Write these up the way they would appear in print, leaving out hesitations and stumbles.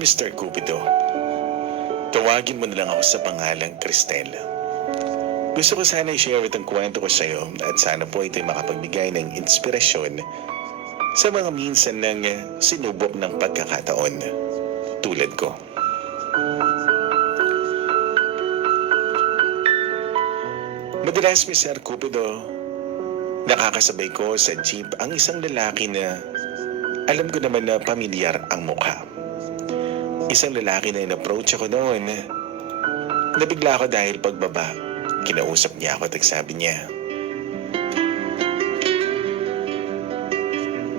Mr. Cupido. Tawagin mo na lang ako sa pangalang Cristel. Gusto ko sana i-share itong kwento ko sa iyo at sana po ito'y makapagbigay ng inspirasyon sa mga minsan ng sinubok ng pagkakataon tulad ko. Madalas, Mr. Cupido, nakakasabay ko sa jeep ang isang lalaki na alam ko naman na pamilyar ang mukha. Isang lalaki na in-approach ako noon. Nabigla ako dahil pagbaba, kinausap niya ako at nagsabi niya,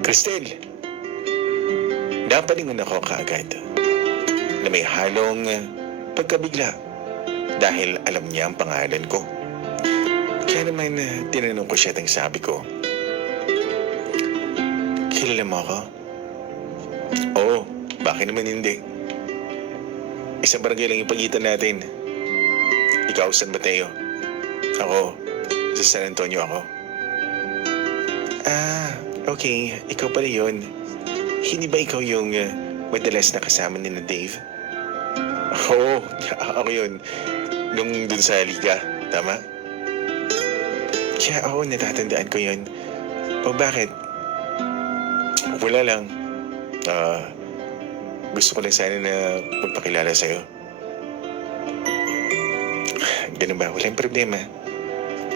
Cristel, napalingon ako kaagad na may halong pagkabigla dahil alam niya ang pangalan ko. Kaya naman tinanong ko siya at ang sabi ko, kilala mo ako? Oo, bakit naman hindi? Isang barangay lang yung pagitan natin. Ikaw, San Mateo. Ako, sa San Antonio ako. Ah, okay. Ikaw pala yun. Hindi ba ikaw yung madalas na kasama ni na Dave? Oo, ako yun. Nung dun sa liga, tama? Kaya ako, natatandaan ko yun. O bakit? Wala lang. Gusto ko lang sana na magpakilala sa'yo. Ganun ba? Walang problema.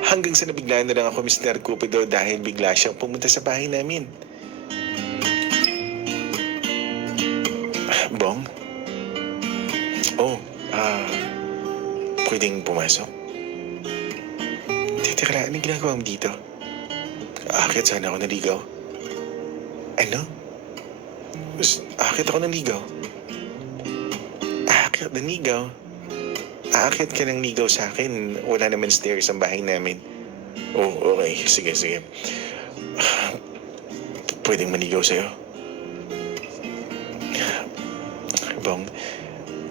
Hanggang sa nabiglaan na lang ako, Mr. Cupido, dahil bigla siyang pumunta sa bahay namin. Bong? Oh, pwedeng pumasok? Teka lang, anong ginagawa mo dito? Akit sana ako naligaw. Ano? Aakit ako ng ligaw. Aakit ng ligaw? Aakit ka ng ligaw sa akin. Wala naman stairs ang bahay namin. Oh, okay. Sige. Pwedeng manigaw sa'yo. Bong,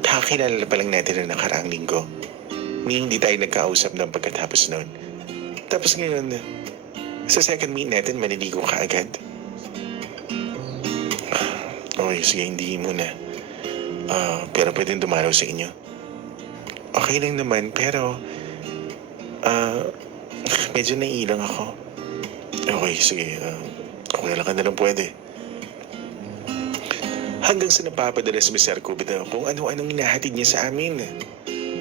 kakilala pa lang natin na nakaraang linggo. Hindi tayo nagkausap ng pagkatapos noon. Tapos ngayon, sa second meet natin, maniligo ka agad. Okay, sige, hindi muna. Pero pwedeng dumalaw sa inyo. Okay lang naman, pero medyo naiilang ako. Okay, sige. Kung kailan ka na lang pwede. Hanggang sa napapadalas, Mr. Cupido, kung ano-anong hinahatid niya sa amin.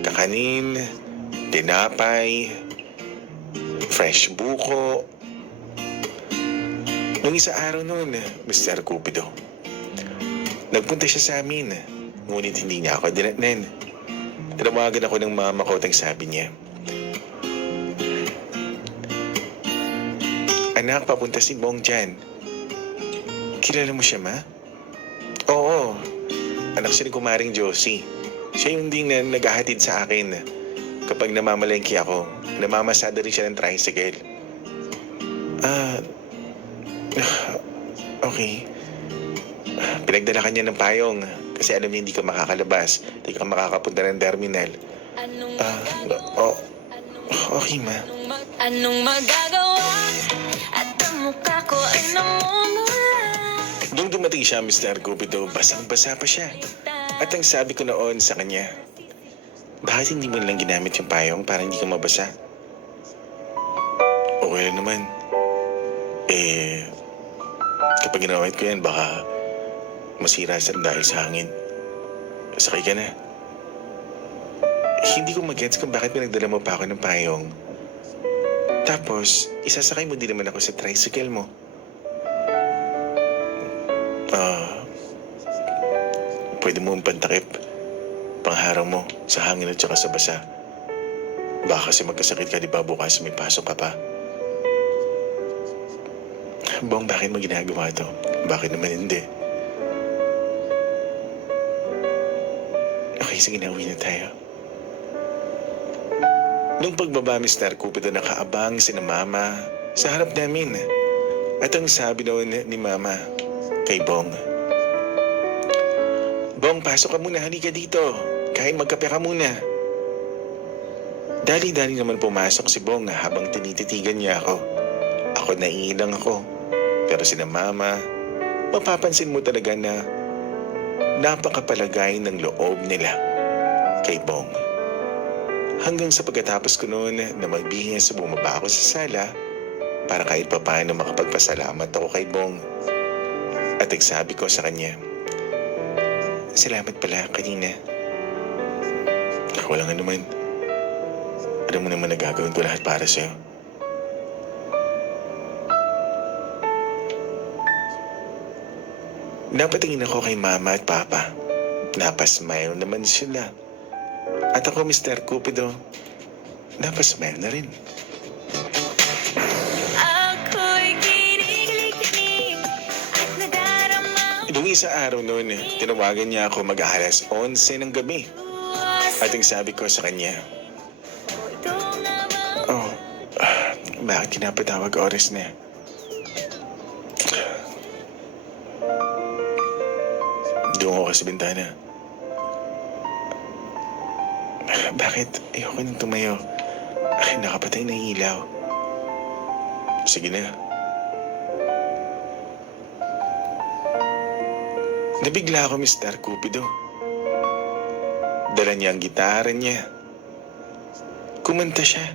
Kakanin, tinapay, fresh buko. Nung isa araw noon, Mr. Cupido, nagpunta siya sa amin, ngunit hindi niya ako dinatnan. Tinawagan ako ng mama ko at ang sabi niya, Anak, papunta si Bong dyan. Kilala mo siya, ma? Oo, anak siya ni Kumaring Josie. Siya yung ding na naghahatid sa akin. Kapag namamalengke ako, namamasada rin siya ng tricycle. Okay. Pinagdala ka niya ng payong kasi alam niya hindi ka makakalabas. Hindi ka makakapunta ng terminal. Okay, ma. Anong magagawa? At ang mukha ko ay namumula. Nung dumating siya, Mr. Cupido, basang-basa pa siya. At ang sabi ko noon sa kanya, bakit hindi mo lang ginamit yung payong para hindi ka mabasa? Okay lang naman. Kapag ginawit ko yan, baka masira dahil sa hangin. Sakay ka na. Hindi ko mag-gets kung bakit pinagdala mo pa ako ng payong. Tapos, isasakay mo din naman ako sa tricycle mo. Pwede mo pantakip. Pangharang mo sa hangin at saka sa basa. Baka kasi magkasakit ka, di ba? Bukas may pasok ka pa. Bong, bakit mo ginagawa to? Bakit naman hindi? Okay, sige na, uwi na tayo. Nung pagbaba, Mr. Cupido, nakaabang si Mama sa harap namin. At ang sabi noon ni Mama kay Bong, Bong, pasok ka muna, halika dito. Kahit magkape ka muna. Dali-dali naman pumasok si Bong habang tinititigan niya ako. Ako naiilang ako. Pero si Mama, mapapansin mo talaga na napakapalagay ng loob nila kay Bong. Hanggang sa pagkatapos ko noon na magbihis, bumaba ako sa sala para kahit papaano makapagpasalamat ako kay Bong. At nagsabi ko sa kanya, salamat pala kanina. Ako lang naman. Alam mo naman na gagawin ko lahat para sa'yo. Napatingin ako kay Mama at Papa. Napasmile naman sila. At ako, Mr. Cupido, napasmile na rin. Ako'y kinikilig at nadarama. Nung isa araw noon, tinawagan niya ako mag-alas 11 ng gabi. At ang sabi ko sa kanya, oh, bakit kinapatawag oras na? Doon ako sa bintana. Bakit? Ayoko nang tumayo. Nakapatay na yung ilaw. Sige na. Nabigla ako, Mr. Cupido. Dala niya ang gitara niya. Kumanta siya.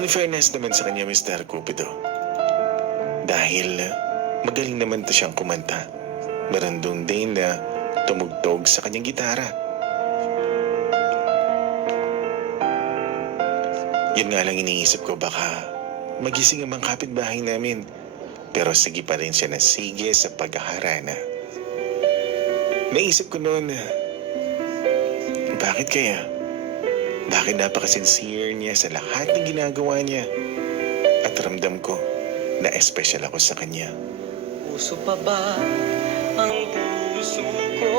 In fairness naman sa kanya, Mr. Cupido. Dahil magaling naman to siyang kumanta. Meron doon din na tumugtog sa kanyang gitara. Yun nga lang iniisip ko, baka magising ang mga kapitbahay namin. Pero sige pa rin siya na sige sa paghaharana. Naisip ko noon, bakit kaya? Bakit napaka-sincere niya sa lahat ng ginagawa niya? At ramdam ko na espesyal ako sa kanya. Puso pa ba ang puso ko?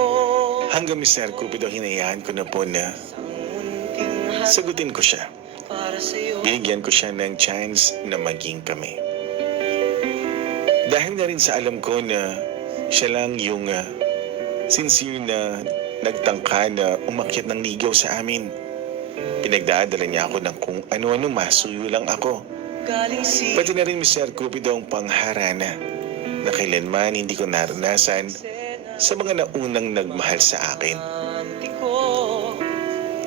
Hanggang Mr. Cupido, hinayaan ko na po na Munting sagutin ko siya. para sa'yo. Binigyan ko siya ng chance na maging kami. Dahil na rin sa alam ko na siya lang yung sincere na nagtangka na umakyat ng ligaw sa amin. Pinagdadala niya ako ng kung ano-ano, masuyo lang ako. Galing si Pati na rin, Mr. Cupido, ang pangharana na kailanman hindi ko naranasan sa mga naunang nagmahal sa akin. ko.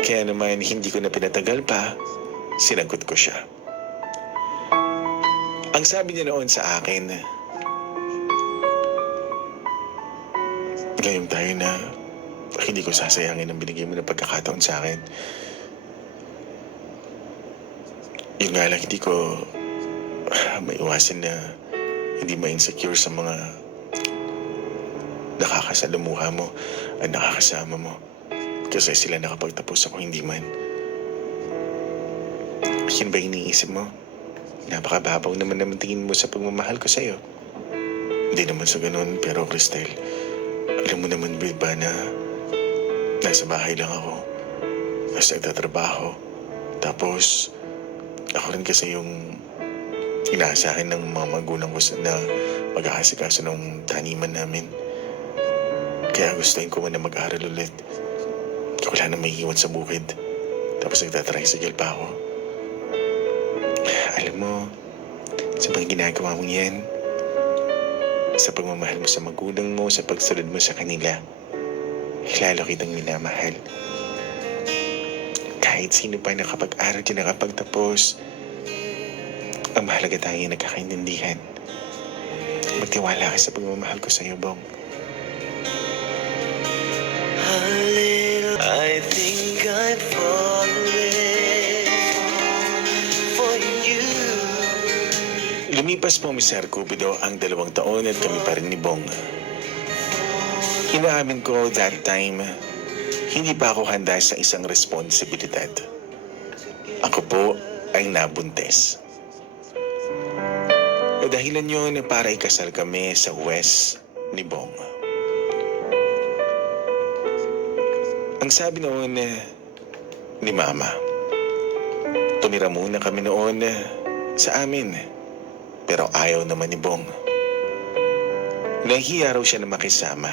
Kaya naman hindi ko na pinatagal pa, sinagot ko siya. Ang sabi niya noon sa akin, ngayon tayo na hindi ko sasayangin ang binigay mo na pagkakataon sa akin. Yun nga lang, hindi ko maiwasan na hindi ma-insecure sa mga nakakasalamuha mo at nakakasama mo. Kasi sila nakapagtapos ako, hindi man. Yun ba iniisip mo? Napakababaw naman tingin mo sa pagmamahal ko sa'yo. Hindi naman sa ganun, pero Cristel, alam mo naman ba na nasa bahay lang ako, nasa nagtatrabaho, tapos ako rin kasi yung inaasahan ng mga magulang ko na mag-aasikaso ng taniman namin. Kaya gustuin ko na mag-aaral ulit. Wala na may iwan sa bukid. Tapos nagtatricycle pa ako. Alam mo, sa mga ginagawa mong yan, sa pagmamahal mo sa magulang mo, sa pagsunod mo sa kanila, lalo kitang minamahal. Kahit sino pa nakapag-aral at nakapagtapos, ang mahalaga tayo ay nagkakaintindihan. Magtiwala ka sa pagmamahal ko sa'yo, Bong. A little, I think I'm falling for you. Lumipas po, Mr. Cupido, ang 2 taon at kami pa rin ni Bong. Inaamin ko that time, hindi pa ako handa sa isang responsibilidad. Ako po ay nabuntis. Dahilan yun para ikasal kami sa West ni Bong. Ang sabi noon ni Mama, tumira muna kami noon sa amin, pero ayaw naman ni Bong. Nahihiya raw siya na makisama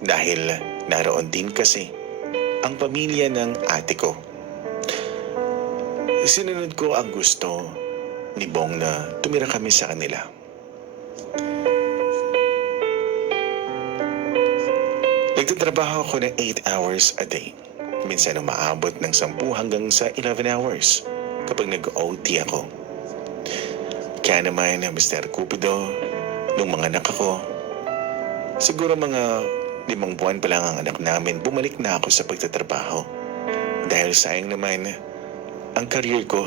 dahil naroon din kasi ang pamilya ng ate ko. Sinunod ko ang gusto ni Bong na tumira kami sa kanila. Nagtatrabaho ako ng 8 hours a day. Minsan umaabot ng 10 hanggang sa 11 hours kapag nag-OT ako. Kaya naman, Mr. Cupido, nung mga anak ako, siguro mga 5 buwan pa lang ang anak namin, bumalik na ako sa pagtatrabaho. Dahil sayang naman ang career ko.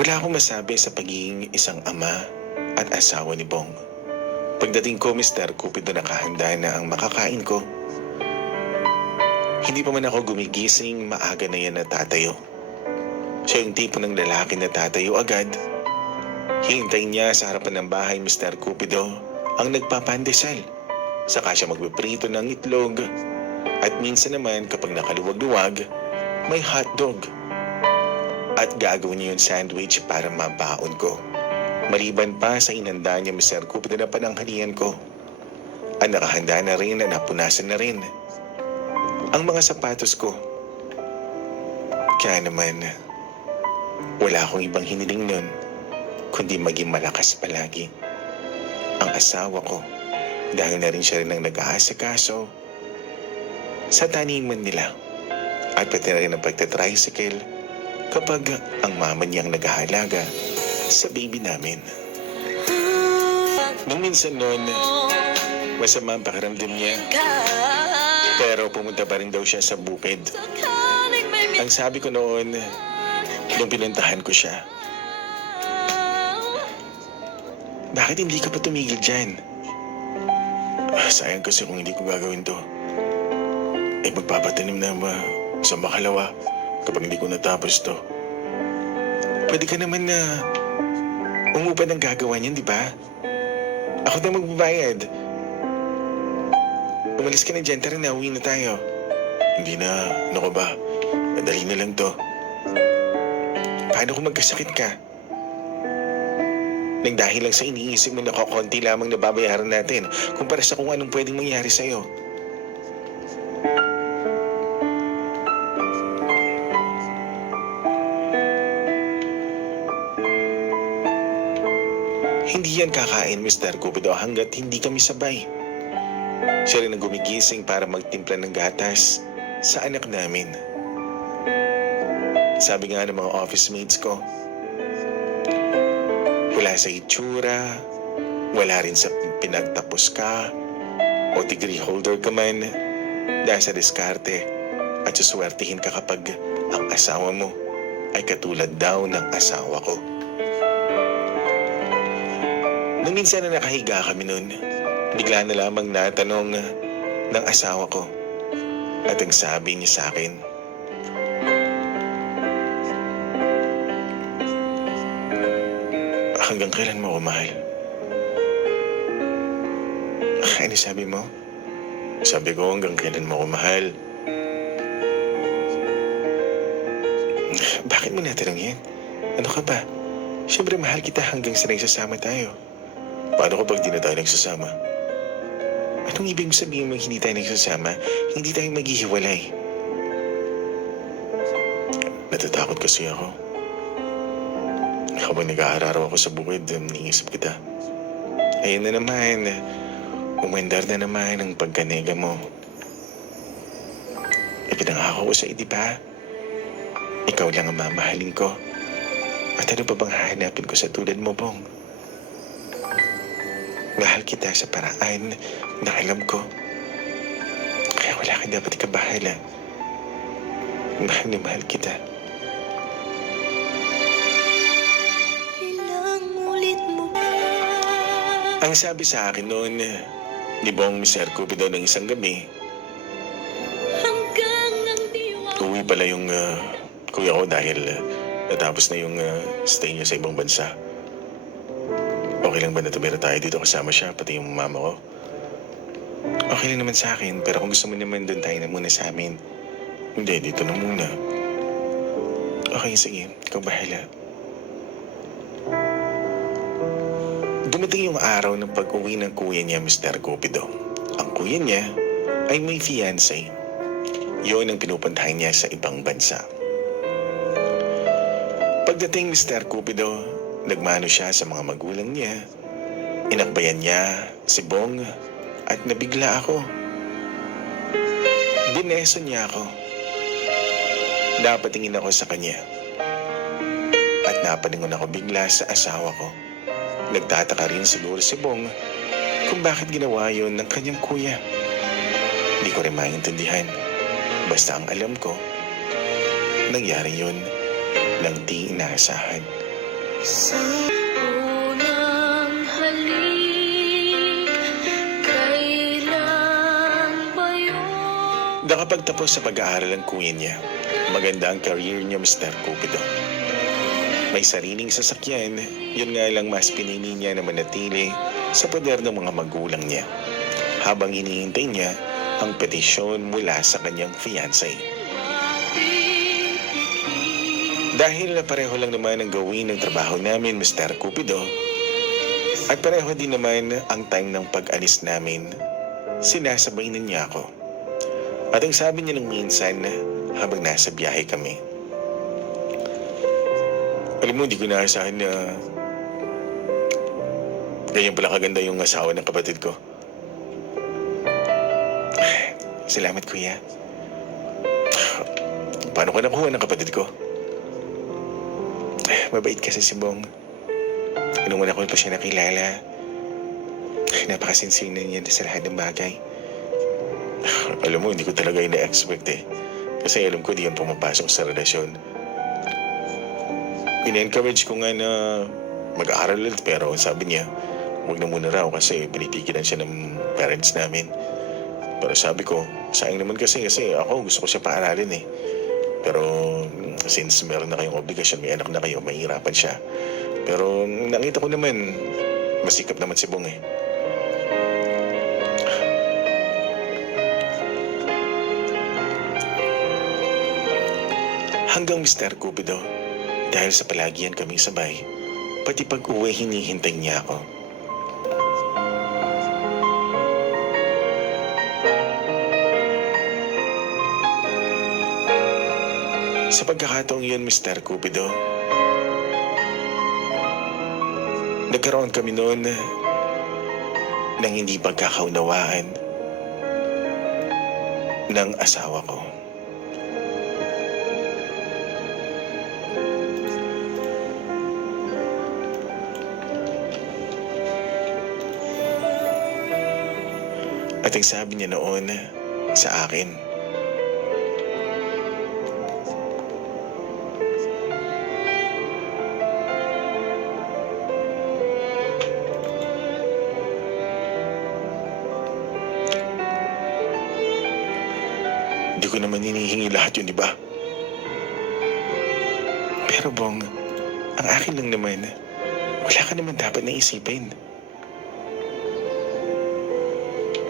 Wala akong masabi sa pagiging isang ama at asawa ni Bong. Pagdating ko, Mr. Cupido, nakahanda na ang makakain ko. Hindi pa man ako gumigising, maaga na yan na tatayo. Siya yung tipo ng lalaki na tatayo agad. Hintay niya sa harapan ng bahay, Mr. Cupido, ang nagpapandesal. Saka siya magpiprito ng itlog. At minsan naman, kapag nakaluwag-luwag, may hotdog. At gagawin niya yung sandwich para mabaon ko. Maliban pa sa inanda niya, Mr. Cupido, na pananghalian ko. Ang nakahanda na rin, na napunasan na rin ang mga sapatos ko. Kaya naman, wala akong ibang hiniling nun, kundi maging malakas palagi ang asawa ko, dahil na rin siya rin ang nag-aasikaso sa taniman nila at pati na rin ang pagtatricycle kapag ang mama niyang naghahalaga sa baby namin. Nung minsan noon, masama ang pakiramdam niya, pero pumunta pa rin daw siya sa bukid. Ang sabi ko noon, nung pinuntahan ko siya, bakit hindi ka pa tumigil dyan? Sayang kasi kung hindi ko gagawin to. Magpapatanim na sa makalawa kapag hindi ko natapos to. Pwede ka naman na umupa ng gagawa niyan, di ba? Ako na magbabayad. Umalis ka na dyan, tara na, uwi na tayo. Hindi na, ano ka ba? Madali na lang to. Paano kung magkasakit ka? Nang dahil lang sa iniisip mo na kakonti lamang nababayaran natin kumpara sa kung anong pwedeng mangyari sa'yo. Hindi yan kakain, Mr. Cupido, hanggat hindi kami sabay. Siya rin ang gumigising para magtimpla ng gatas sa anak namin. Sabi nga ng mga office mates ko, wala sa itsura, wala rin sa pinagtapos ka, o degree holder ka man, dahil sa diskarte at suswertihin ka kapag ang asawa mo ay katulad daw ng asawa ko. Nung minsan na nakahiga kami nun, bigla na lamang natanong ng asawa ko at ang sabi niya sa akin, hanggang kailan mo ako mahal? Ano sabi mo? Sabi ko, hanggang kailan mo ako mahal? Bakit mo natanong yan? Ano ka ba? Siyempre mahal kita hanggang sa nagsasama tayo. Paano kapag di na tayo nagsasama? Anong ibig sabihin mag hindi tayo nagsasama? Hindi tayo maghihiwalay. Natatakot kasi ako. Habang nag-aararaw ako sa bukid, niisip kita. Ayun na naman, umandar na naman ang pagkanega mo. Ipinangako ko sa di ba? Ikaw lang ang mamahalin ko. At ano pa bang hahanapin ko sa tulad mo, Bong? Mahal kita sa paraan na alam ko. Kaya wala kang dapat ikabahala. Mahal na mahal kita. Ang sabi sa akin noon ni Bong, Mr. Cupido, ng isang gabi, uwi pala yung kuya ko dahil natapos na yung stay niya sa ibang bansa. Okay lang ba na tumira tayo dito kasama siya, pati yung mama ko? Okay lang naman sa akin, pero kung gusto mo naman doon tayo na muna sa amin. Hindi, dito na muna. Okay, sige, ikaw bahala. Dumating yung araw ng pag-uwi ng kuya niya, Mr. Cupido. Ang kuya niya ay may fiancé. Yun ang pinupuntahan niya sa ibang bansa. Pagdating Mr. Cupido, nagmano siya sa mga magulang niya. Inakbayan niya si Bong at nabigla ako. Bineso niya ako. Napatingin ako sa kanya. At napalingon ako bigla sa asawa ko. Nagtataka rin siguro si Bong kung bakit ginawa yun ng kanyang kuya. Hindi ko rin maintindihan. Basta ang alam ko, nangyari yun ng di inaasahan. Sa unang halik, kailan ba yun? Nakapagtapos sa pag-aaral ang kuya niya. Maganda ang career niya, Mr. Cupido. May sariling sasakyan, yun nga lang mas pinili niya na manatili sa poder ng mga magulang niya habang hinihintay niya ang petisyon mula sa kanyang fiancé. Dahil pareho lang naman ang gawin ng trabaho namin, Mr. Cupido, at pareho din naman ang time ng pag-alis namin, sinasabay na niya ako. At ang sabi niya nung minsan habang nasa biyahe kami, alam mo, hindi ko naasahan na ganyan pala kaganda yung asawa ng kapatid ko. Salamat, kuya. Paano ka nakuha ng kapatid ko? Mabait kasi si Bong. Nung una ko pa siya nakilala, napakasincere na niya sa lahat ng bagay. Alam mo, hindi ko talaga ina-expect eh. Kasi alam ko di yan pumapasok sa relasyon. In-encourage ko nga na mag-aaral ulit pero sabi niya, huwag na muna raw kasi pinipigilan siya ng parents namin. Pero sabi ko, sayang naman kasi ako gusto ko siya paaralin eh. Pero since meron na kayong obligasyon, may anak na kayo, mahihirapan siya. Pero nakita ko naman, masikap naman si Bong eh. Hanggang Mr. Cupido, dahil sa palagian kaming sabay, pati pag-uwi hinihintay niya ako. Sa pagkakataong yun, Mr. Cupido, nagkaroon kami noon ng hindi pagkakaunawaan ng asawa ko. At ang sabi niya noon sa akin, hindi ko naman hinihingi lahat yun, di ba? Pero Bong, ang akin lang naman, wala ka naman dapat naisipin.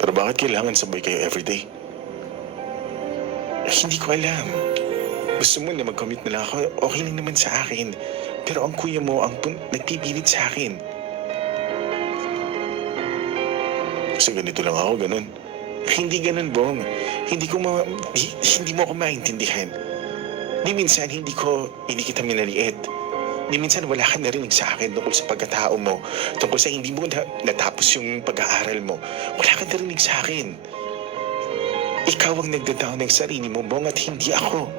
Pero bakit kailangan sabay kayo everyday? Hindi ko alam. Gusto mo na mag-commit na lang ako, okay lang naman sa akin. Pero ang kuya mo ang nagpipilit sa akin. Kasi ganito lang ako, ganun. Hindi ganun, Bong. Hindi mo ako maintindihan. Di minsan hindi kita minaliit. Di minsan wala ka narinig sa akin tungkol sa pagkatao mo, tungkol sa hindi mo natapos yung pag-aaral mo. Wala ka narinig sa akin. Ikaw ang nagdadaw ng sarili mo, Bong, at hindi ako.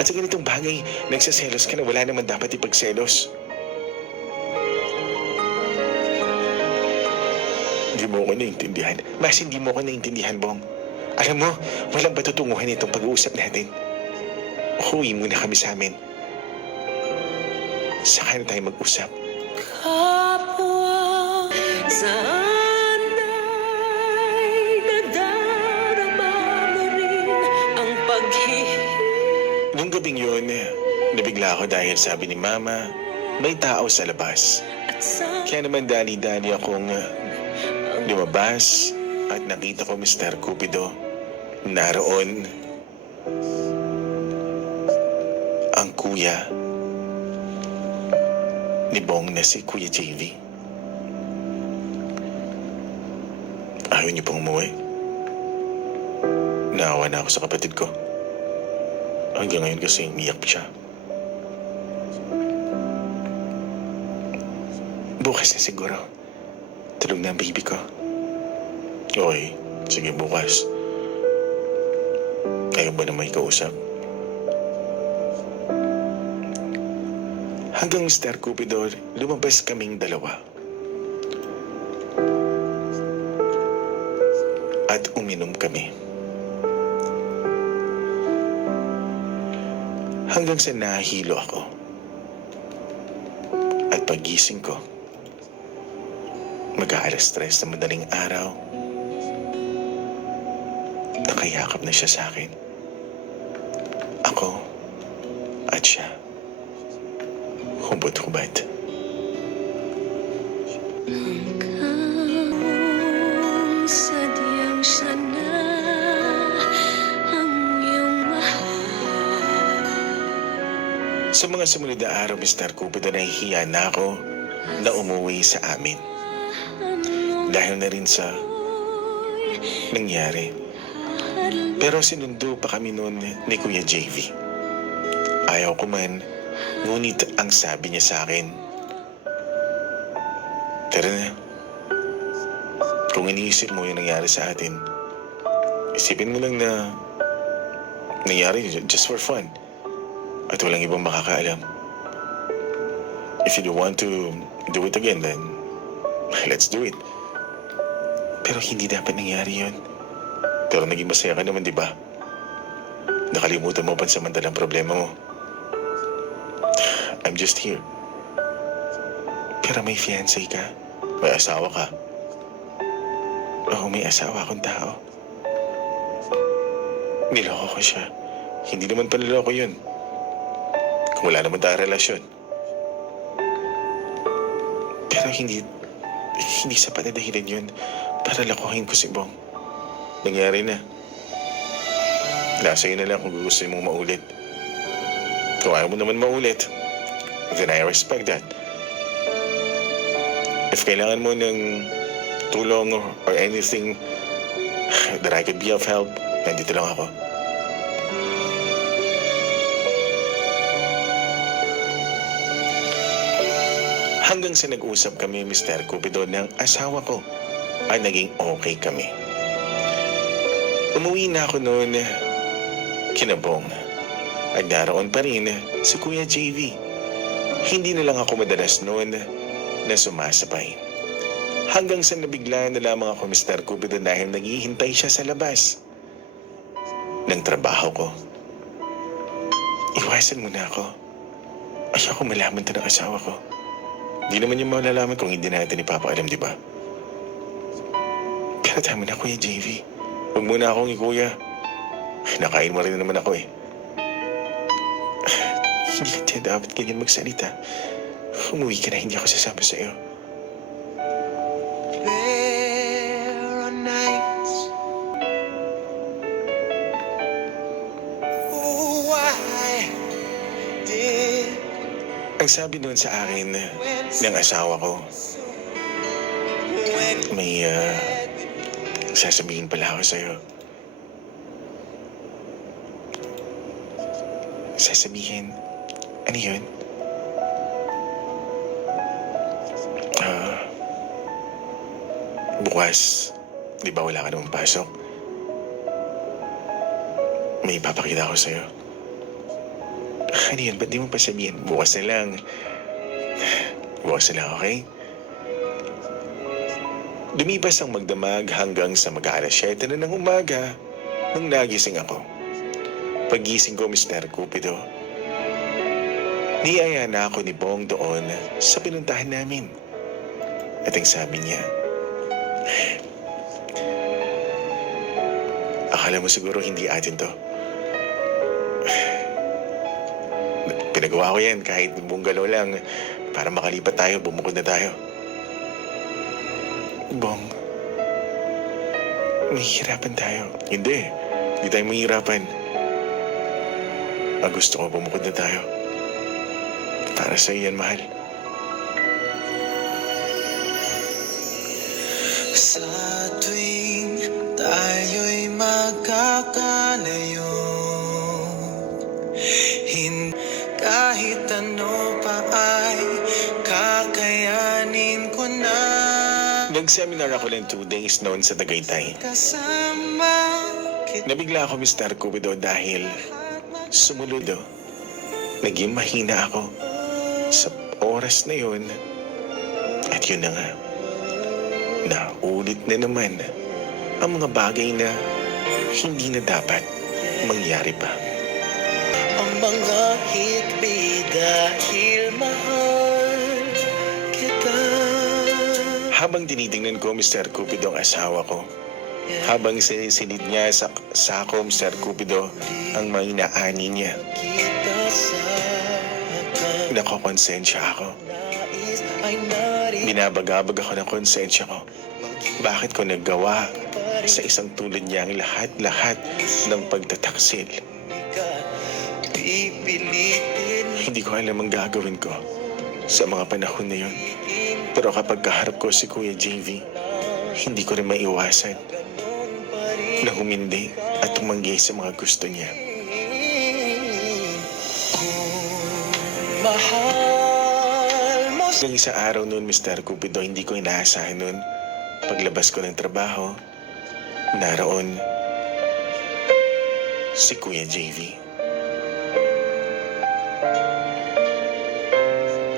At sa ganitong bagay, nagsaselos ka na wala naman dapat ipagselos. Hindi mo ako naiintindihan. Mas hindi mo ako naiintindihan, Bong. Alam mo, walang patutunguhan itong pag-uusap natin. Uwi muna kami sa amin. Saka na tayo mag-usap. Kapwa, saan ay nadarama mo rin ang Nung gabing yun, nabigla ako dahil sabi ni Mama, may tao sa labas. Kaya naman dali-dali akong lumabas at nakita ko Mr. Cupido. Naroon ang kuya ni Bong na si Kuya JV. Ayaw niyo pong umuwi. Naawa na ako sa kapatid ko. Hanggang ngayon kasi umiyak siya. Bukas na siguro. Tulog na ang baby ko. Okay, sige bukas. Ayaw ba na may kausap? Hanggang Mr. Cupido, lumabas kaming dalawa. At uminom kami. Hanggang sa nahihilo ako. At pagising ko, mag-aalas 3 na madaling araw, nakayakap na siya sa akin. Ako at siya. Hubot-hubad. Hanggang sadyang siya na ang iyong mahal. Sa mga sumunod na araw, Mr. Cupido, nahihiya na ako na umuwi sa amin. Dahil na rin sa nangyari. Pero sinundo pa kami noon ni Kuya JV. Ayaw ko man, ngunit ang sabi niya sa akin, tara na. Kung iniisip mo yung nangyari sa atin, isipin mo lang na nangyari just for fun. At walang ibang makakaalam. If you don't want to do it again, then let's do it. Pero hindi dapat nangyari yun. Pero naging masaya ka naman, di ba? Nakalimutan mo pansamantalang problema mo. I'm just here. Pero may fiancé ka. May asawa ka. Oo, may asawa akong tao. Niloko ko siya. Hindi naman paniloko yun. Kung wala naman tayong relasyon. Pero hindi sapat na dahilan yun para lakuhin ko si Bong. Nangyari na. Nasa iyo na lang kung gusto mong maulit. Kung ayaw mo naman maulit, then I respect that. If kailangan mo ng tulong or anything that I could be of help, nandito lang ako. Hanggang sa nag-usap kami, Mr. Cupido, ng asawa ko ay naging okay kami. Umuwi na ako noon kinabong at naroon pa rin si Kuya JV. Hindi na lang ako madalas noon na sumasabay. Hanggang sa nabigla na lamang ako, Mr. Cupido, dahil naghihintay siya sa labas ng trabaho ko. Iwasan mo na ako. Ayoko malaman to ng asawa ko. Hindi naman niya malalaman kung hindi natin ipapaalam, di ba? Pero tama na, Kuya JV. Huwag muna akong ikuya. Nakain mo rin naman ako eh. Hindi ka tiyan dapat ganyan magsalita. Umuwi ka na, hindi ako sasama sa iyo. There are nights. Oh, why did Ang sabi noon sa akin ng asawa ko, may sasabihin pala ako sa'yo. Sasabihin? Ano yun? Bukas, di ba wala ka namang pasok? May ipapakita ko sa'yo. Ano yun? Ba't di mo pa sabihin? Bukas na lang. Bukas na lang, okay? Lumipas ang magdamag hanggang sa mag-aalas 7 na ng umaga nung nagising ako. Pagising ko, Mr. Cupido, niyaya na ako ni Bong doon sa pinuntahan namin. At ang sabi niya, akala mo siguro hindi atin to. Pinagawa ko yan kahit bunggalo lang para makalipat tayo, bumukod na tayo. Bong, mahihirapan tayo. Hindi tayo mahihirapan. Ang gusto ko, bumukod na tayo. Para sa iyan, mahal. sa tuwing tayo'y magkakaroon Nag-seminar ako ng 2 days noon sa Tagaytay. kasama kita. Nabigla ako, Mr. Cupido, dahil sumunod. Naging mahina ako sa oras na yun. At yun na nga, naulit na naman ang mga bagay na hindi na dapat mangyari pa. Ang mga higbi dahil mahal kita. Habang tinitingnan ko, Mr. Cupido, ang asawa ko, habang sinisinid niya sa sako, Mr. Cupido, ang mga inaani niya, Kita sa akin. nakokonsensya ako. Nais ay narin. Binabagabag ako ng konsensya ko. Bakit ko naggawa sa isang tulad niya ang lahat-lahat ng pagtataksil? Ka pipilitin. Hindi ko alam ang gagawin ko sa mga panahon na yun. Pero kapag kaharap ko si Kuya JV, hindi ko rin maiwasan na humindi at tumanggi sa mga gusto niya. Mahal mo Nang isang araw noon, Mr. Cupido, hindi ko inaasahan noon. Paglabas ko ng trabaho, naroon si Kuya JV.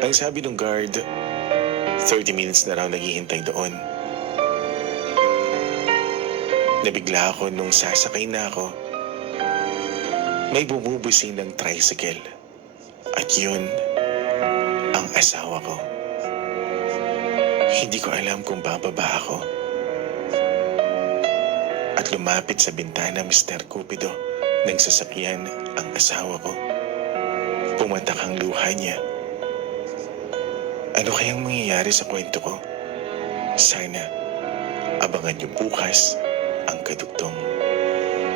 Ang sabi ng guard, 30 minutes na raw naghihintay doon. Nabigla ako nung sasakay na ako. May bumubusin ng tricycle. At yun, ang asawa ko. Hindi ko alam kung bababa ako. At lumapit sa bintana, Mr. Cupido, ng sasakyan ang asawa ko. Pumatak ang luha niya. Ano kayang mangyayari sa kwento ko? Sana abangan niyo bukas ang kadugtong.